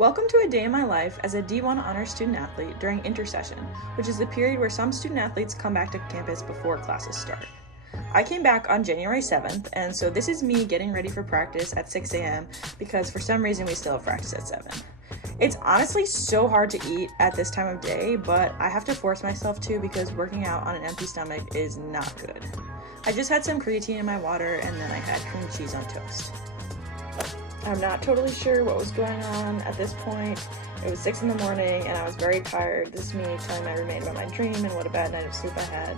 Welcome to a day in my life as a D1 honors student athlete during intersession, which is the period where some student athletes come back to campus before classes start. I came back on January 7th, and so this is me getting ready for practice at 6 a.m. because for some reason we still have practice at 7. It's honestly so hard to eat at this time of day, but I have to force myself to because working out on an empty stomach is not good. I just had some creatine in my water and then I had cream cheese on toast. I'm not totally sure what was going on at this point. It was 6 in the morning and I was very tired. This is me telling my roommate about my dream and what a bad night of sleep I had.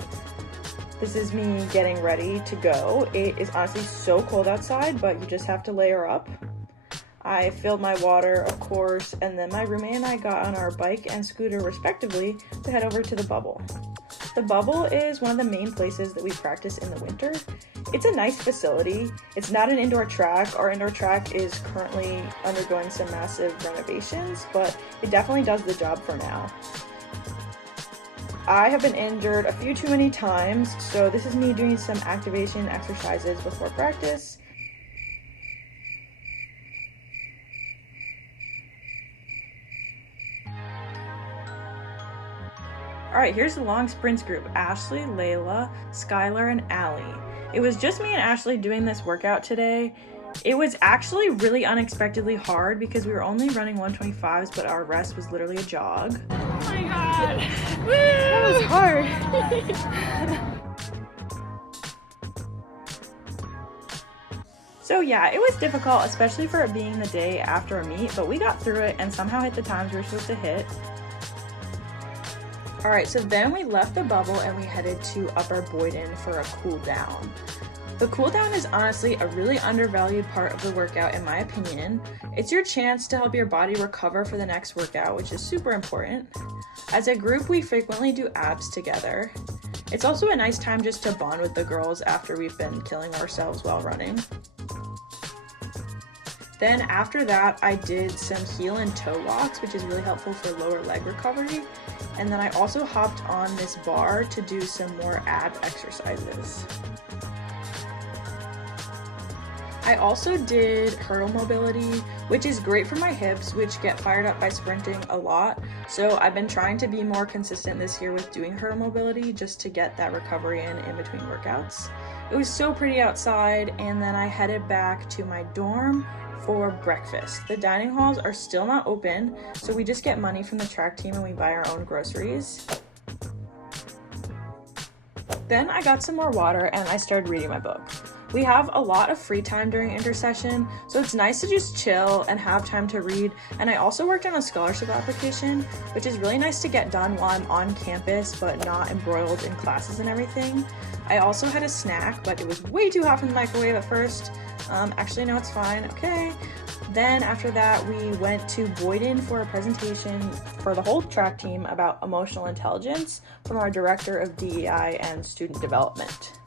This is me getting ready to go. It is honestly so cold outside, but you just have to layer up. I filled my water, of course, and then my roommate and I got on our bike and scooter respectively to head over to the Bubble. The Bubble is one of the main places that we practice in the winter. It's a nice facility. It's not an indoor track. Our indoor track is currently undergoing some massive renovations, but it definitely does the job for now. I have been injured a few too many times, so this is me doing some activation exercises before practice. Alright, here's the long sprints group: Ashley, Leila, Skylar, and Allie. It was just me and Ashley doing this workout today. It was actually really unexpectedly hard because we were only running 125s, but our rest was literally a jog. Oh my god! That was hard. So yeah, it was difficult, especially for it being the day after a meet, but we got through it and somehow hit the times we were supposed to hit. Alright, so then we left the Bubble and we headed to Upper Boyden for a cool down. The cool down is honestly a really undervalued part of the workout in my opinion. It's your chance to help your body recover for the next workout, which is super important. As a group, we frequently do abs together. It's also a nice time just to bond with the girls after we've been killing ourselves while running. Then after that, I did some heel and toe walks, which is really helpful for lower leg recovery. And then I also hopped on this bar to do some more ab exercises. I also did hurdle mobility, which is great for my hips, which get fired up by sprinting a lot. So I've been trying to be more consistent this year with doing hurdle mobility just to get that recovery in between workouts. It was so pretty outside, and then I headed back to my dorm for breakfast. The dining halls are still not open, so we just get money from the track team and we buy our own groceries. Then I got some more water and I started reading my book. We have a lot of free time during intersession, so it's nice to just chill and have time to read. And I also worked on a scholarship application, which is really nice to get done while I'm on campus but not embroiled in classes and everything. I also had a snack, but it was way too hot from the microwave at first. Actually, no, it's fine. Okay. Then after that, we went to Boyden for a presentation for the whole track team about emotional intelligence from our director of DEI and student development.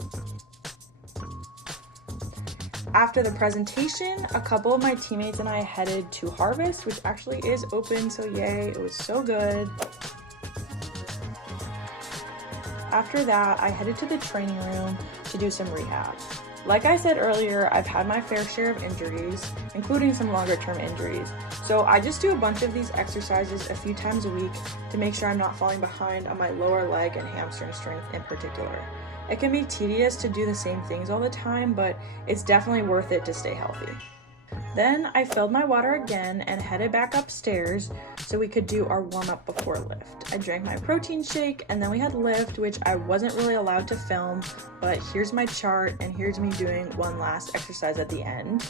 After the presentation, a couple of my teammates and I headed to Harvest, which actually is open, so yay, it was so good. After that, I headed to the training room to do some rehab. Like I said earlier, I've had my fair share of injuries, including some longer term injuries. So I just do a bunch of these exercises a few times a week to make sure I'm not falling behind on my lower leg and hamstring strength in particular. It can be tedious to do the same things all the time, but it's definitely worth it to stay healthy. Then I filled my water again and headed back upstairs so we could do our warm-up before lift. I drank my protein shake and then we had lift, which I wasn't really allowed to film, but here's my chart and here's me doing one last exercise at the end.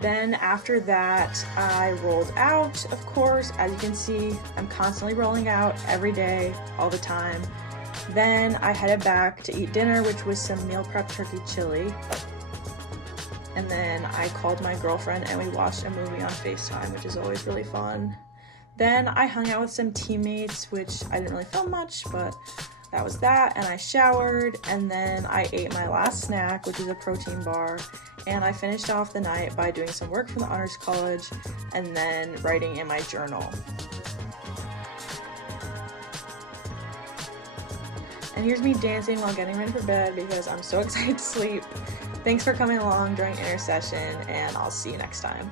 Then after that, I rolled out, of course. As you can see, I'm constantly rolling out every day, all the time. Then I headed back to eat dinner, which was some meal prep turkey chili. And then I called my girlfriend and we watched a movie on FaceTime, which is always really fun. Then I hung out with some teammates, which I didn't really film much, but that was that. And I showered, and then I ate my last snack, which is a protein bar. And I finished off the night by doing some work from the Honors College and then writing in my journal. And here's me dancing while getting ready for bed because I'm so excited to sleep. Thanks for coming along during intersession, and I'll see you next time.